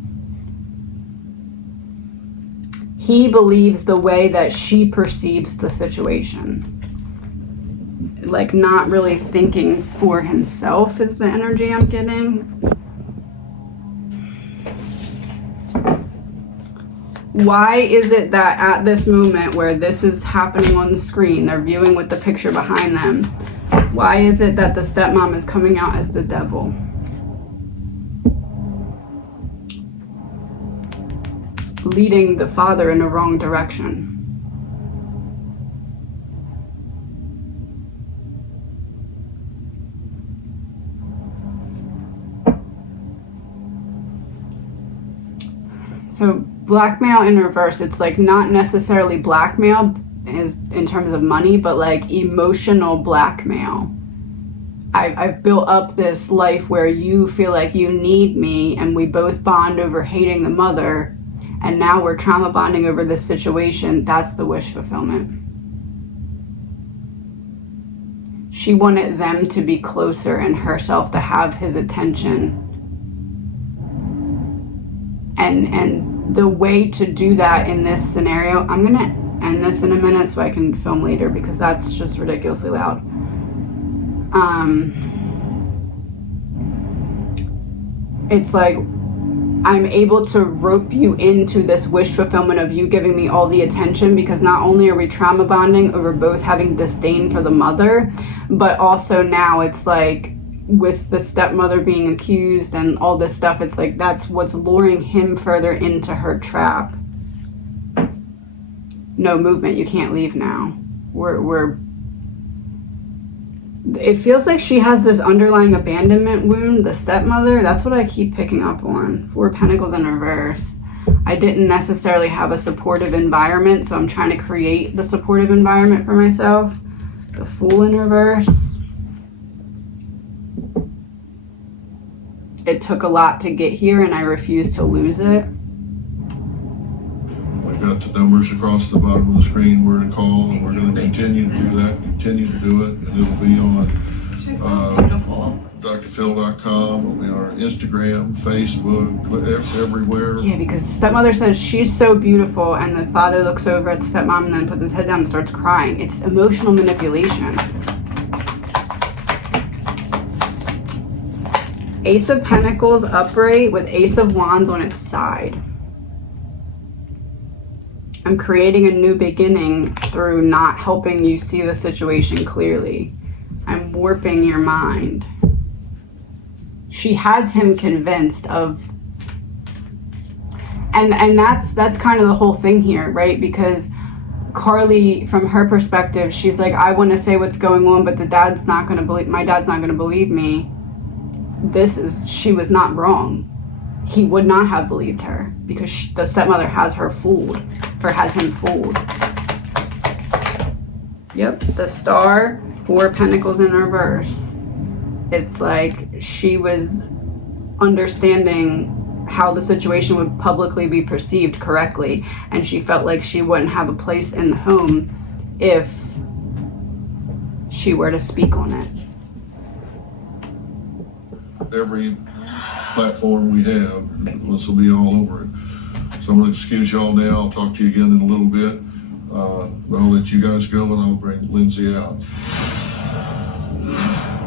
he believes the way that she perceives the situation. Like, not really thinking for himself is the energy I'm getting. Why is it that at this moment where this is happening on the screen, they're viewing with the picture behind them, why is it that the stepmom is coming out as the devil? Leading the father in the wrong direction. So blackmail in reverse, it's like not necessarily blackmail is in terms of money, but like emotional blackmail. I've built up this life where you feel like you need me and we both bond over hating the mother, and now we're trauma bonding over this situation. That's the wish fulfillment. she wanted them to be closer and herself to have his attention. And the way to do that in this scenario, I'm gonna end this in a minute so I can film later because that's just ridiculously loud. It's like I'm able to rope you into this wish fulfillment of you giving me all the attention, because not only are we trauma bonding over both having disdain for the mother, but also now it's like with the stepmother being accused and all this stuff, it's like that's what's luring him further into her trap. No movement, you can't leave now. It feels like she has this underlying abandonment wound, the stepmother. That's what I keep picking up on. 4 Pentacles in reverse. I didn't necessarily have a supportive environment, so I'm trying to create the supportive environment for myself. The Fool in reverse. It took a lot to get here, and I refuse to lose it. We've got the numbers across the bottom of the screen where to call, and we're going to continue to do that, continue to do it, and it'll be on drphil.com, it'll be on our Instagram, Facebook, everywhere. Yeah, because the stepmother says she's so beautiful, and the father looks over at the stepmom and then puts his head down and starts crying. It's emotional manipulation. Ace of Pentacles upright with Ace of Wands on its side. I'm creating a new beginning through not helping you see the situation clearly. I'm warping your mind. She has him convinced of, and that's kind of the whole thing here, right? Because KARLIE, from her perspective, she's like, I want to say what's going on, but my dad's not going to believe me. She was not wrong. He would not have believed her because the stepmother has him fooled. Yep, the Star, 4 Pentacles in reverse. It's like she was understanding how the situation would publicly be perceived correctly, and she felt like she wouldn't have a place in the home if she were to speak on it. Every platform we have, this will be all over it. So I'm going to excuse y'all now. I'll talk to you again in a little bit. But I'll let you guys go, and I'll bring Lindsay out.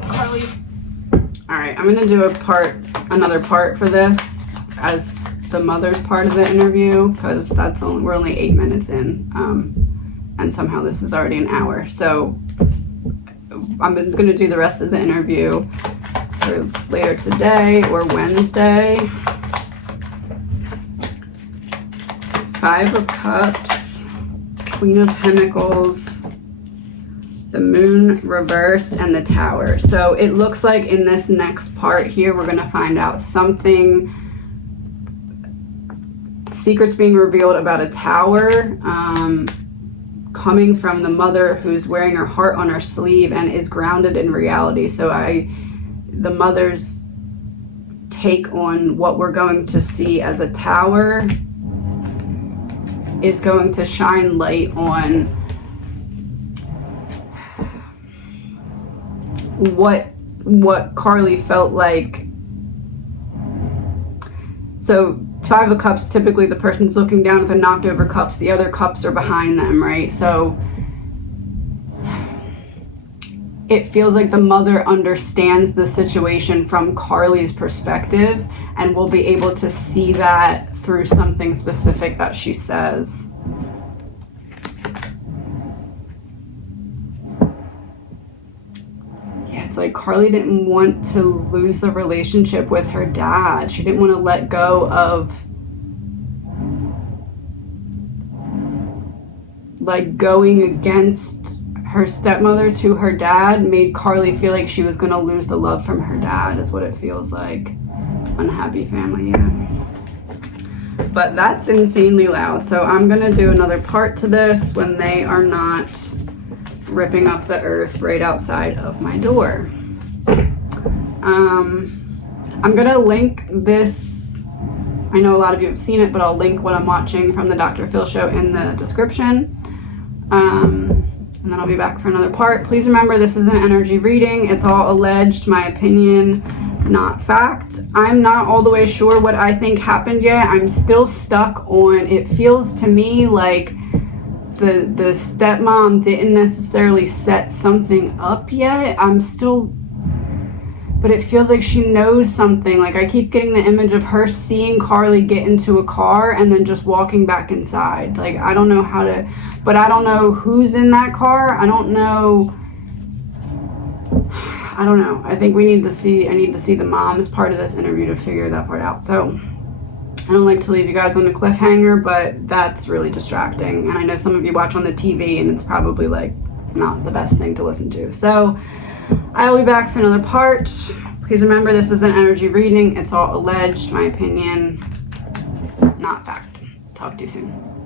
KARLIE. All right, I'm going to do another part for this as the mother's part of the interview, because we're only 8 minutes in, and somehow this is already an hour. So I'm going to do the rest of the interview for later today or Wednesday. 5 of Cups, Queen of Pentacles, the Moon reversed, and the Tower. So it looks like in this next part here, we're going to find out something, secrets being revealed about a tower, coming from the mother who's wearing her heart on her sleeve and is grounded in reality. So the mother's take on what we're going to see as a tower is going to shine light on what KARLIE felt like. So 5 of Cups, typically the person's looking down at the knocked over cups, the other cups are behind them, right? So it feels like the mother understands the situation from KARLIE's perspective and will be able to see that through something specific that she says. Yeah, it's like KARLIE didn't want to lose the relationship with her dad. She didn't want to let go of, like, going against her stepmother to her dad made KARLIE feel like she was going to lose the love from her dad, is what it feels like. Unhappy family, yeah. But that's insanely loud, so I'm going to do another part to this when they are not ripping up the earth right outside of my door. I'm going to link this. I know a lot of you have seen it, but I'll link what I'm watching from the Dr. Phil show in the description. and then I'll be back for another part. Please remember, this is an energy reading. It's all alleged, my opinion, not fact. I'm not all the way sure what I think happened yet. I'm still stuck on, it feels to me like the stepmom didn't necessarily set something up yet. But it feels like she knows something. Like, I keep getting the image of her seeing KARLIE get into a car and then just walking back inside. Like, I don't know how to, but I don't know who's in that car. I don't know. I think I need to see the mom as part of this interview to figure that part out. So I don't like to leave you guys on a cliffhanger, but that's really distracting. And I know some of you watch on the TV and it's probably like not the best thing to listen to. So I'll be back for another part. Please remember, this is an energy reading. It's all alleged, my opinion, not fact. Talk to you soon.